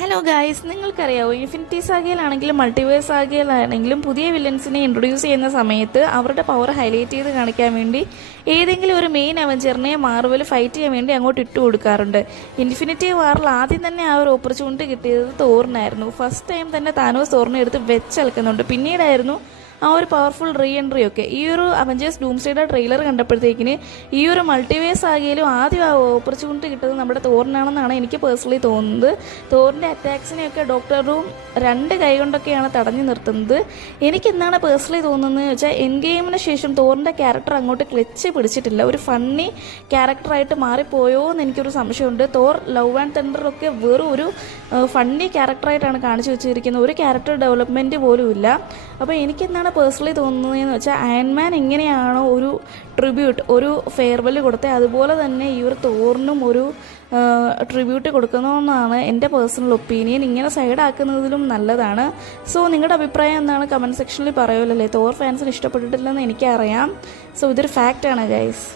Hello guys, നിങ്ങൾക്കറിയാമോ infinity സാഗയിലാണെങ്കിലും multiverse സാഗയിലാണെങ്കിലും പുതിയ വില്ലൻസിനെ introduce ചെയ്യുന്ന സമയത്ത് അവരുടെ പവർ ഹൈലൈറ്റ് ചെയ്ത് കാണിക്കാൻ വേണ്ടി ഏതെങ്കിലും ഒരു മെയിൻ അവഞ്ചറിനെ മാർവൽ ഫൈറ്റ് ചെയ്യാൻ വേണ്ടി അങ്ങോട്ട് ഇട്ട് കൊടുക്കാറുണ്ട്. ഇൻഫിനിറ്റി വാറിൽ ആദ്യം തന്നെ ആ ഒരു ഓപ്പർച്യൂണിറ്റി കിട്ടിയത് തോറിനായിരുന്നു. ഫസ്റ്റ് ടൈം തന്നെ താനോസ് തോറിനെ എടുത്ത് വെച്ചെടുക്കുന്നുണ്ട്. പിന്നീടായിരുന്നു ആ ഒരു പവർഫുൾ റീ എൻട്രി ഒക്കെ. ഈ ഒരു അവഞ്ചേഴ്സ് ഡൂംസ്ഡേയുടെ ട്രെയിലർ കണ്ടപ്പോഴത്തേക്കിന് ഈ ഒരു മൾട്ടിവേഴ്സ് ആകെയിലും ആദ്യം ആ ഓപ്പർച്യൂണിറ്റി കിട്ടുന്നത് നമ്മുടെ തോറിനാണെന്നാണ് എനിക്ക് പേഴ്സണലി തോന്നുന്നത്. തോറിൻ്റെ അറ്റാക്സിനെയൊക്കെ ഡോക്ടർ ഡൂം 2 കൈ കൊണ്ടൊക്കെയാണ് തടഞ്ഞു നിർത്തുന്നത്. എനിക്കെന്താണ് പേഴ്സണലി തോന്നുന്നത് വെച്ചാൽ എൻ ഗെയിമിന് ശേഷം തോറിൻ്റെ ക്യാരക്ടർ അങ്ങോട്ട് ക്ലച്ച് പിടിച്ചിട്ടില്ല. ഒരു ഫണ്ണി ക്യാരക്ടറായിട്ട് മാറിപ്പോയോ എന്ന് എനിക്കൊരു സംശയമുണ്ട്. തോർ ലവ് ആൻഡ് തെണ്ടറിലൊക്കെ വെറും ഒരു ഫണ്ണി ക്യാരക്ടറായിട്ടാണ് കാണിച്ചു വെച്ചിരിക്കുന്നത്. ഒരു ക്യാരക്ടർ ഡെവലപ്മെൻറ്റ് പോലും ഇല്ല. അപ്പോൾ എനിക്കെന്താണ് പേഴ്സണലി തോന്നുന്നതെന്ന് വെച്ചാൽ അയൺമാൻ എങ്ങനെയാണോ ഒരു ട്രിബ്യൂട്ട്, ഒരു ഫെയർവെൽ കൊടുത്തത്, അതുപോലെ തന്നെ ഈ ഒരു തോറിനും ഒരു ട്രിബ്യൂട്ട് കൊടുക്കണമെന്നാണ് എൻ്റെ പേഴ്സണൽ ഒപ്പീനിയൻ. ഇങ്ങനെ സൈഡാക്കുന്നതിലും നല്ലതാണ്. സോ നിങ്ങളുടെ അഭിപ്രായം എന്താണ് കമൻറ്റ് സെക്ഷനിൽ പറയുമല്ലേ. തോർ ഫാൻസിന് ഇഷ്ടപ്പെട്ടിട്ടില്ലെന്ന് എനിക്കറിയാം. സോ ഇതൊരു ഫാക്റ്റാണ് ഗൈസ്.